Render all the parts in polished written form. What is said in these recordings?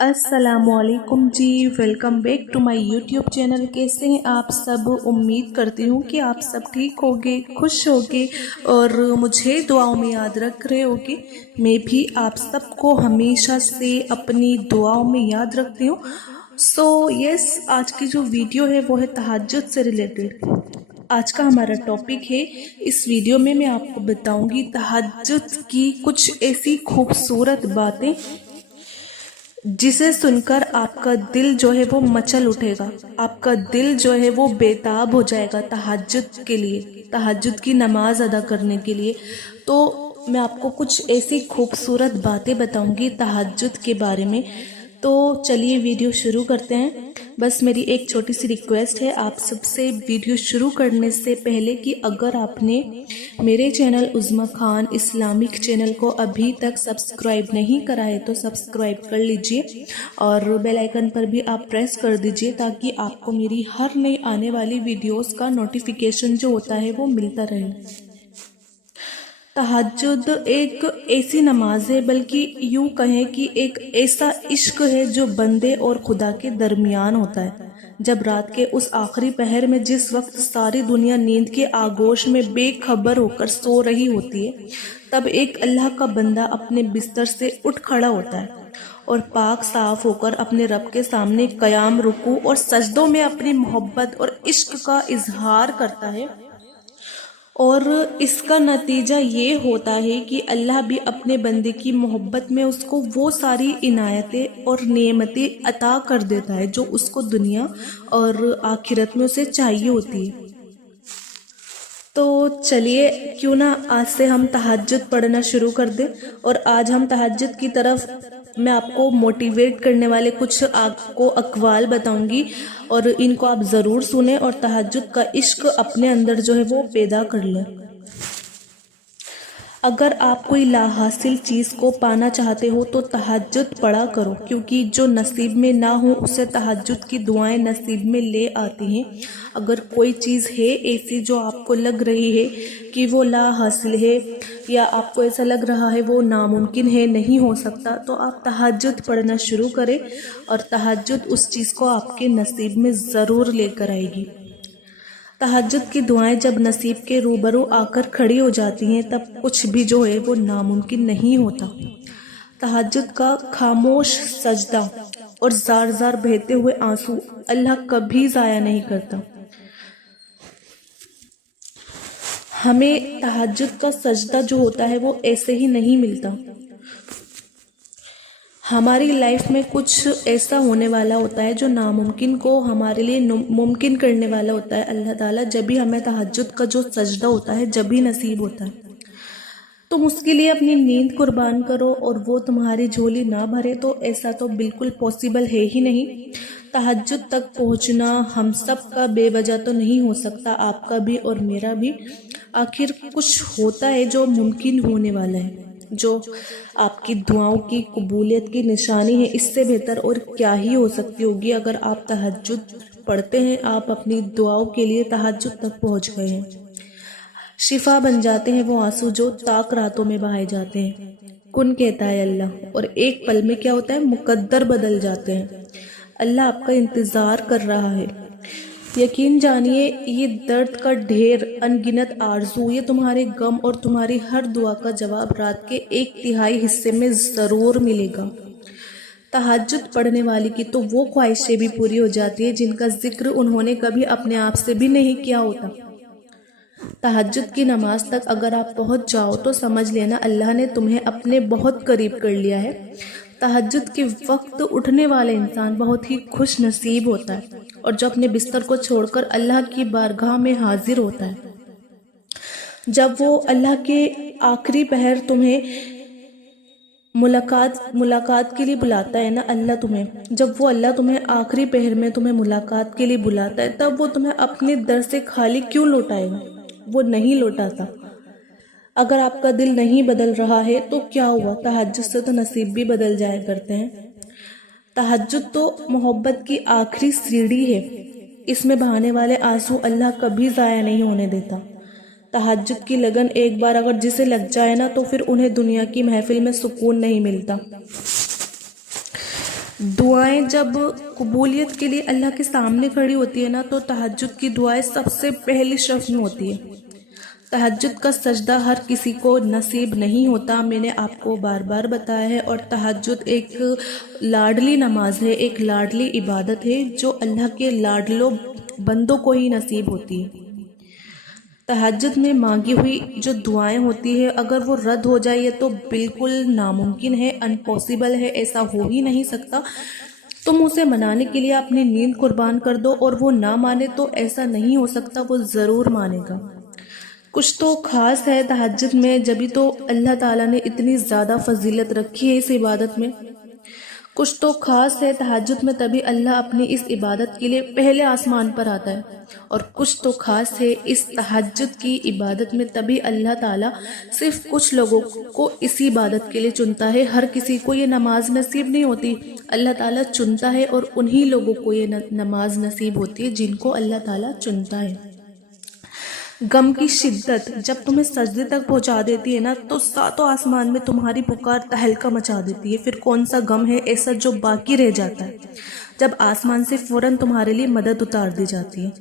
अस्सलामुअलैकुम जी, welcome back to my YouTube channel. कैसे हैं आप सब? उम्मीद करती हूँ कि आप सब ठीक होगे, खुश होगे और मुझे दुआओं में याद रख रहे होगे। मैं भी आप सबको हमेशा से अपनी दुआओं में याद रखती हूँ। आज की जो वीडियो है वो है तहज्जुद से रिलेटेड। आज का हमारा टॉपिक है। इस वीडियो में मैं आपको बताऊंगी तहज्जुद की कुछ ऐसी खूबसूरत बातें जिसे सुनकर आपका दिल जो है वो मचल उठेगा, आपका दिल जो है वो बेताब हो जाएगा तहज्जुद के लिए, तहज्जुद की नमाज अदा करने के लिए। तो मैं आपको कुछ ऐसी खूबसूरत बातें बताऊंगी तहज्जुद के बारे में। तो चलिए वीडियो शुरू करते हैं। बस मेरी एक छोटी सी रिक्वेस्ट है आप सबसे वीडियो शुरू करने से पहले कि अगर आपने मेरे चैनल उज़्मा खान इस्लामिक चैनल को अभी तक सब्सक्राइब नहीं करा है तो सब्सक्राइब कर लीजिए और बेल आइकन पर भी आप प्रेस कर दीजिए ताकि आपको मेरी हर नई आने वाली वीडियोस का नोटिफिकेशन जो होता है वो मिलता रहे। तहज्जुद एक ऐसी नमाज है, बल्कि यूं कहें कि एक ऐसा इश्क है जो बंदे और खुदा के दरमियान होता है। जब रात के उस आखिरी पहर में जिस वक्त सारी दुनिया नींद के आगोश में बेखबर होकर सो रही होती है, तब एक अल्लाह का बंदा अपने बिस्तर से उठ खड़ा होता है और पाक साफ होकर अपने रब के सामने कयाम, रुकू और सजदों में अपनी मोहब्बत और इश्क का इजहार करता है। और इसका नतीजा ये होता है कि अल्लाह भी अपने बंदे की मोहब्बत में उसको वो सारी इनायतें और नेमतें अता कर देता है जो उसको दुनिया और आखिरत में उसे चाहिए होती है। तो चलिए क्यों ना आज से हम तहज्जुद पढ़ना शुरू कर दें। और आज हम तहज्जुद की तरफ मैं आपको मोटिवेट करने वाले कुछ आपको अक़वाल बताऊंगी और इनको आप ज़रूर सुने और तहज्जुद का इश्क अपने अंदर जो है वो पैदा कर लें। अगर आप कोई लाहासिल चीज़ को पाना चाहते हो तो तहज्जुद पढ़ा करो, क्योंकि जो नसीब में ना हो उसे तहज्जुद की दुआएं नसीब में ले आती हैं। अगर कोई चीज़ है ऐसी जो आपको लग रही है कि वो लाहासिल है या आपको ऐसा लग रहा है वो नामुमकिन है, नहीं हो सकता, तो आप तहज्जुद पढ़ना शुरू करें और तहज्जुद उस चीज़ को आपके नसीब में ज़रूर लेकर आएगी। तहज्जुद की दुआएं जब नसीब के रूबरू आकर खड़ी हो जाती हैं तब कुछ भी जो है वो नामुमकिन नहीं होता। तहज्जुद का खामोश सजदा और जार जार बहते हुए आंसू अल्लाह कभी ज़ाया नहीं करता। हमें तहज्जुद का सजदा जो होता है वो ऐसे ही नहीं मिलता। हमारी लाइफ में कुछ ऐसा होने वाला होता है जो नामुमकिन को हमारे लिए मुमकिन करने वाला होता है अल्लाह ताला। जब भी हमें तहज्जुद का जो सजदा होता है जब भी नसीब होता है, तुम उसके लिए अपनी नींद कुर्बान करो और वो तुम्हारी झोली ना भरे तो ऐसा तो बिल्कुल पॉसिबल है ही नहीं। तहज्जुद तक पहुंचना हम सब का बेवजह तो नहीं हो सकता, आपका भी और मेरा भी। आखिर कुछ होता है जो मुमकिन होने वाला है, जो आपकी दुआओं की कबूलियत की निशानी है। इससे बेहतर और क्या ही हो सकती होगी अगर आप तहज्जुद पढ़ते हैं, आप अपनी दुआओं के लिए तहज्जुद तक पहुंच गए हैं। शिफा बन जाते हैं वो आंसू जो ताक रातों में बहाए जाते हैं। कुन कहता है अल्लाह और एक पल में क्या होता है, मुकद्दर बदल जाते हैं। अल्लाह आपका इंतज़ार कर रहा है। यकीन जानिए ये दर्द का ढेर, अनगिनत आरज़ू, ये तुम्हारे गम और तुम्हारी हर दुआ का जवाब रात के 1/3 हिस्से में ज़रूर मिलेगा। तहज्जुद पढ़ने वाली की तो वो ख्वाहिशें भी पूरी हो जाती है जिनका जिक्र उन्होंने कभी अपने आप से भी नहीं किया होता। तहज्जुद की नमाज तक अगर आप पहुंच जाओ तो समझ लेना अल्लाह ने तुम्हें अपने बहुत करीब कर लिया है। तहज्जुद के वक्त उठने वाला इंसान बहुत ही खुश नसीब होता है और जो अपने बिस्तर को छोड़कर अल्लाह की बारगाह में हाजिर होता है। जब वो अल्लाह के आखिरी पहर तुम्हें मुलाकात के लिए बुलाता है ना अल्लाह तुम्हें, जब वो अल्लाह तुम्हें आखिरी पहर में तुम्हें मुलाकात के लिए बुलाता है तब वो तुम्हें अपने दर से खाली क्यों लौटाएगा? वो नहीं लौटाता। अगर आपका दिल नहीं बदल रहा है तो क्या हुआ, तहज्जुद से तो नसीब भी बदल जाया करते हैं। तहज्जुद तो मोहब्बत की आखिरी सीढ़ी है, इसमें बहाने वाले आंसू अल्लाह कभी ज़ाया नहीं होने देता। तहज्जुद की लगन एक बार अगर जिसे लग जाए ना तो फिर उन्हें दुनिया की महफिल में सुकून नहीं मिलता। दुआएं जब कबूलियत के लिए अल्लाह के सामने खड़ी होती है ना, तो तहज्जुद की दुआएं सबसे पहली शर्फ में होती है। तहज्जुद का सजदा हर किसी को नसीब नहीं होता, मैंने आपको बार बार बताया है। और तहज्जुद एक लाडली नमाज है, एक लाडली इबादत है जो अल्लाह के लाडलों बंदों को ही नसीब होती है। तहज्जुद में मांगी हुई जो दुआएं होती है, अगर वो रद्द हो जाए तो बिल्कुल नामुमकिन है, अनपॉसिबल है, ऐसा हो ही नहीं सकता। तुम उसे मनाने के लिए अपनी नींद कुर्बान कर दो और वो ना माने तो ऐसा नहीं हो सकता, वो ज़रूर मानेगा। कुछ तो ख़ास है तहज्जुद में, जभी तो अल्लाह ताला ने इतनी ज़्यादा फजीलत रखी है इस इबादत में। कुछ तो ख़ास है तहज्जुद में, तभी अल्लाह अपनी इस इबादत के लिए पहले आसमान पर आता है। और कुछ तो ख़ास है इस तहज्जुद की इबादत में, तभी अल्लाह ताला सिर्फ कुछ लोगों को इस इबादत के लिए चुनता है। हर किसी को ये नमाज नसीब नहीं होती, अल्लाह ताला चुनता है और उन्हीं लोगों को ये नमाज नसीब होती है जिनको अल्लाह ताला चुनता है। गम की शिद्दत जब तुम्हें सजदे तक पहुंचा देती है ना, तो सातों आसमान में तुम्हारी पुकार तहलका मचा देती है। फिर कौन सा गम है ऐसा जो बाकी रह जाता है, जब आसमान से फौरन तुम्हारे लिए मदद उतार दी जाती है।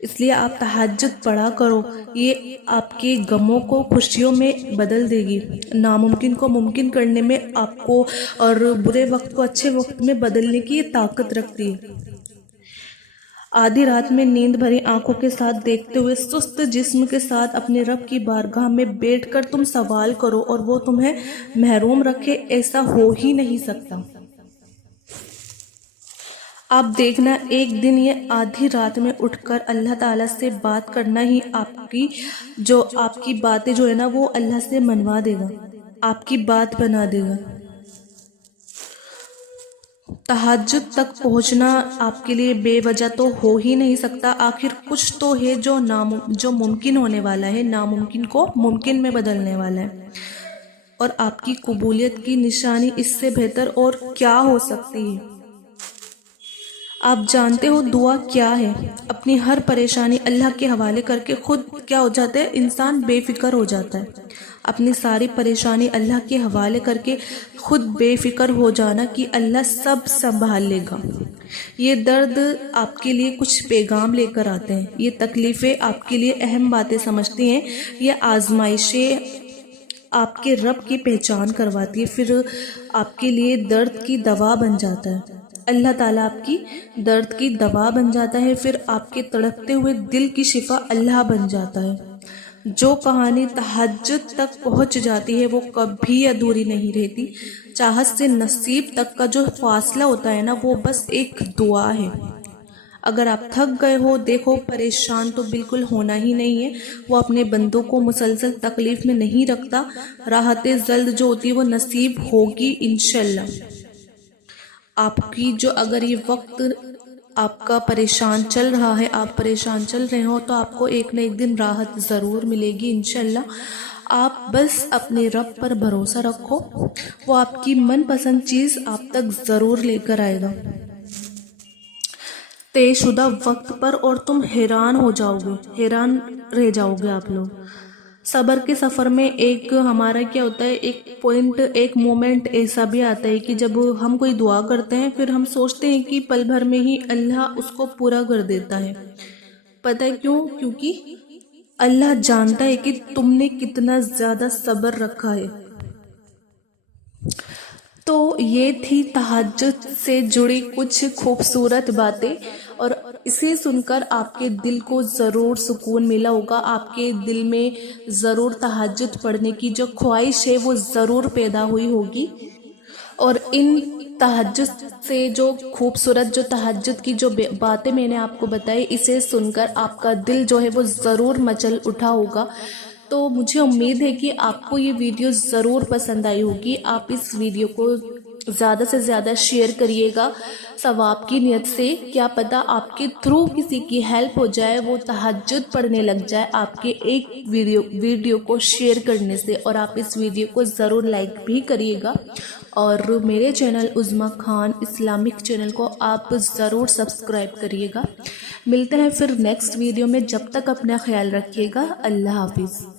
इसलिए आप तहज्जुद पढ़ा करो, ये आपके गमों को खुशियों में बदल देगी, नामुमकिन को मुमकिन करने में आपको और बुरे वक्त को अच्छे वक्त में बदलने की ये ताकत रखती है। आधी रात में नींद भरी आंखों के साथ देखते हुए सुस्त जिस्म के साथ अपने रब की बारगाह में बैठकर तुम सवाल करो और वो तुम्हें महरूम रखे, ऐसा हो ही नहीं सकता। आप देखना, एक दिन ये आधी रात में उठकर अल्लाह ताला से बात करना ही आपकी बातें जो है ना, वो अल्लाह से मनवा देगा, आपकी बात बना देगा। तहज्जुद तक पहुंचना आपके लिए बेवजह तो हो ही नहीं सकता। आखिर कुछ तो है जो मुमकिन होने वाला है, नामुमकिन को मुमकिन में बदलने वाला है। और आपकी कबूलियत की निशानी इससे बेहतर और क्या हो सकती है। आप जानते हो दुआ क्या है? अपनी हर परेशानी अल्लाह के हवाले करके खुद क्या हो जाता है, इंसान बेफिक्र हो जाता है। अपनी सारी परेशानी अल्लाह के हवाले करके खुद बेफिक्र हो जाना कि अल्लाह सब संभाल लेगा। ये दर्द आपके लिए कुछ पैगाम लेकर आते हैं, ये तकलीफ़ें आपके लिए अहम बातें समझती हैं, ये आजमाइशें आपके रब की पहचान करवाती है, फिर आपके लिए दर्द की दवा बन जाता है। अल्लाह ताला आपकी दर्द की दवा बन जाता है, फिर आपके तड़पते हुए दिल की शिफा अल्लाह बन जाता है। जो कहानी तहज्जुद तक पहुंच जाती है वो कभी अधूरी नहीं रहती। चाहत से नसीब तक का जो फासला होता है ना, वो बस एक दुआ है। अगर आप थक गए हो, देखो परेशान तो बिल्कुल होना ही नहीं है। वो अपने बंदों को मुसलसल तकलीफ में नहीं रखता। राहत जल्द जो होती है वो नसीब होगी इंशाल्लाह। आपकी जो अगर ये वक्त आपका परेशान चल रहा है, आप परेशान चल रहे हो, तो आपको एक न एक दिन राहत ज़रूर मिलेगी इंशाल्लाह। आप बस अपने रब पर भरोसा रखो, वो आपकी मनपसंद चीज़ आप तक ज़रूर लेकर आएगा तयशुदा वक्त पर, और तुम हैरान हो जाओगे, हैरान रह जाओगे आप लोग। सब्र के सफ़र में एक हमारा क्या होता है, एक पॉइंट, एक मोमेंट ऐसा भी आता है कि जब हम कोई दुआ करते हैं, फिर हम सोचते हैं कि पल भर में ही अल्लाह उसको पूरा कर देता है। पता है क्यों? क्योंकि अल्लाह जानता है कि तुमने कितना ज़्यादा सब्र रखा है। तो ये थी तहज्जुद से जुड़ी कुछ खूबसूरत बातें, और इसे सुनकर आपके दिल को ज़रूर सुकून मिला होगा। आपके दिल में ज़रूर तहज्जुद पढ़ने की जो ख्वाहिश है वो ज़रूर पैदा हुई होगी। और इन तहज्जुद से जो खूबसूरत जो तहज्जुद की जो बातें मैंने आपको बताई, इसे सुनकर आपका दिल जो है वो ज़रूर मचल उठा होगा। तो मुझे उम्मीद है कि आपको ये वीडियो ज़रूर पसंद आई होगी। आप इस वीडियो को ज़्यादा से ज़्यादा शेयर करिएगा सवाब की नियत से। क्या पता आपके थ्रू किसी की हेल्प हो जाए, वो तहज्जुद पढ़ने लग जाए आपके एक वीडियो को शेयर करने से। और आप इस वीडियो को ज़रूर लाइक भी करिएगा, और मेरे चैनल उज़्मा खान इस्लामिक चैनल को आप ज़रूर सब्सक्राइब करिएगा। मिलते हैं फिर नेक्स्ट वीडियो में, जब तक अपना ख्याल रखिएगा। अल्लाह हाफिज़।